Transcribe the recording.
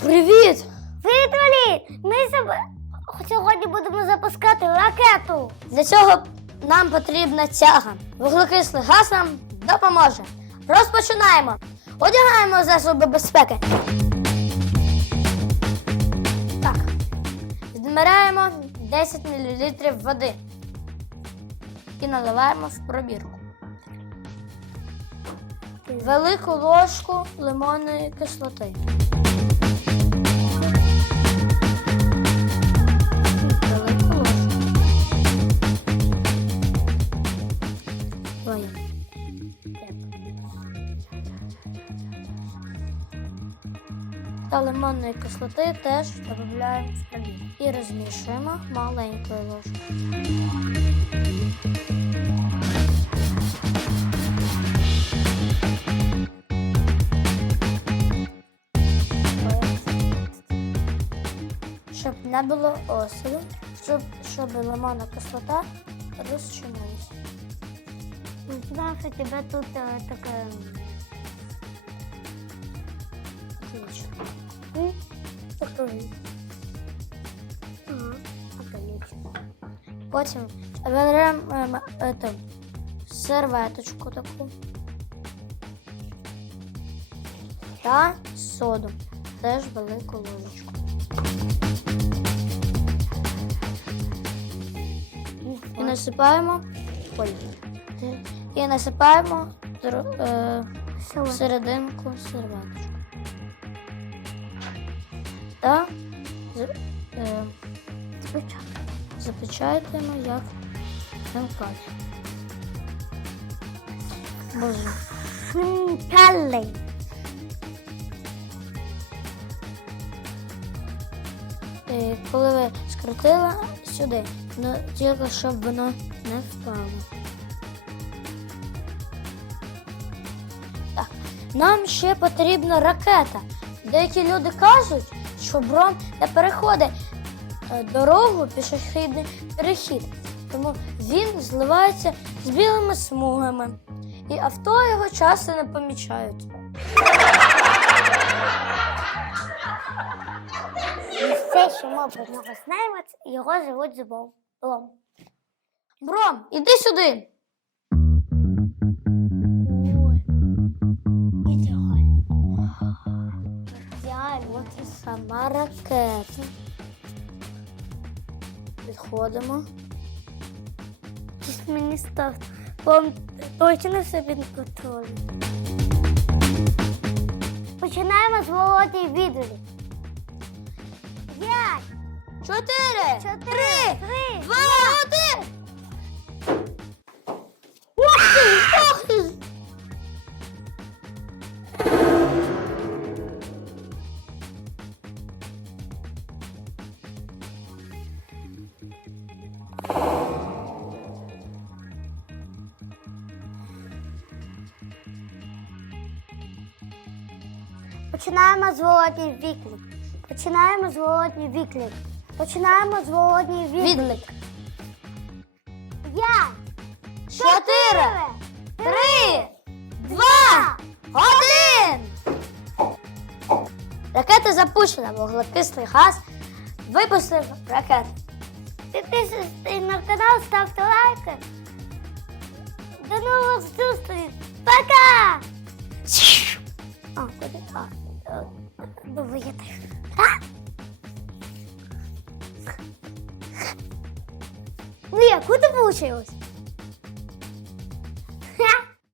Привіт! Привіт, Валі! Ми соб- сьогодні будемо запускати ракету. Для цього нам потрібна тяга. Вуглекислий газ нам допоможе. Розпочинаємо. Одягаємо засоби безпеки. Так. Відміряємо 10 мл води. І наливаємо в пробірку. Велику ложку лимонної кислоти. Та лимонної кислоти теж додаємо в пробір. І розмішуємо маленькою ложкою. Щоб не було осаду, щоб, щоб лимонна кислота розчинилася. Знав, що тебе тут е, таке. Отлично. Ага, отлично. Потім беремо ем, серветочку таку. Та соду. Теж велику ложечку. І насипаємо. Ой. І насипаємо е, серединку серветочку. Та е, запечатаємо як хинкаль. Боже. Хинкалей. І коли ви скрутили сюди, ну тільки щоб воно не впало. Так, нам ще потрібна ракета. Деякі люди кажуть, що бром не переходить е, дорогу пішохідний перехід, тому він зливається з білими смугами, і авто його часто не помічають. І все, що ми про нього знаємо, його звуть. Бром, іди сюди. Ракета. Підходимо. Щось мені став. Точно все під контролем. Починаємо з володі відео. П'ять, Чотири! чотири, три, Два! Починаємо з володні віклик. Починаємо з володні віклик. Починаємо з володні віклик. П'ять, Чотири! Три! Два! Один! Ракета запущена. Вуглекислий газ випустив ракету. Підписуйтесь на канал, ставте лайки. До нових зустріч. Пока! А, куди? А, е, ну, я так. Ну як, куди получилось?